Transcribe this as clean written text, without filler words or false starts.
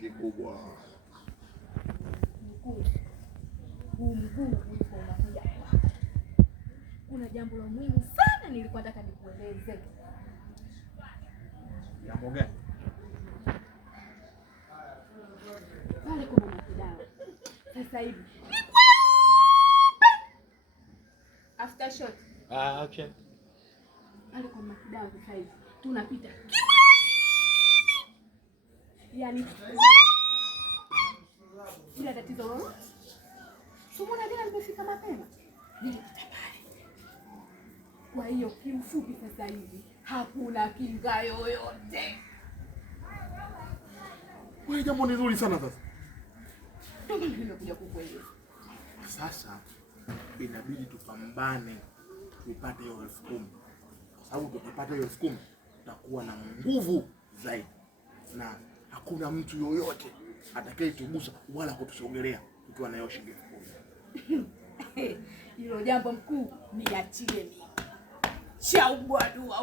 kikubwa. Mkuu, ulikuwa unakuja hapa. Kuna jambo la muhimu sana nilikuwa nataka nikueleze. Jambo gani? Pale kuna matidawa. Sasa hivi. Aftershot. Okay. Pale kwa matidawa sasa hivi. Tunapita. Yaani bila tatizo lolote. Sumona jana nimefika mapema. Nilipita pale. Kwa hiyo kiufupi sasa hivi hakuna kinga yoyote. Wewe jambo ni zuri sana sasa. Ndio maana nimekuja kukueleza. Sasa inabidi tupambane tupate hiyo 10,000. Kwa sababu tukipata hiyo 10,000 tutakuwa na nguvu zaidi. Na hakuna mtu yoyote atakayetugusa wala kutusogelea tukiwa na hiyo shilingi 10,000. Hilo jambo mkuu niachie mimi. Cha ugwadu.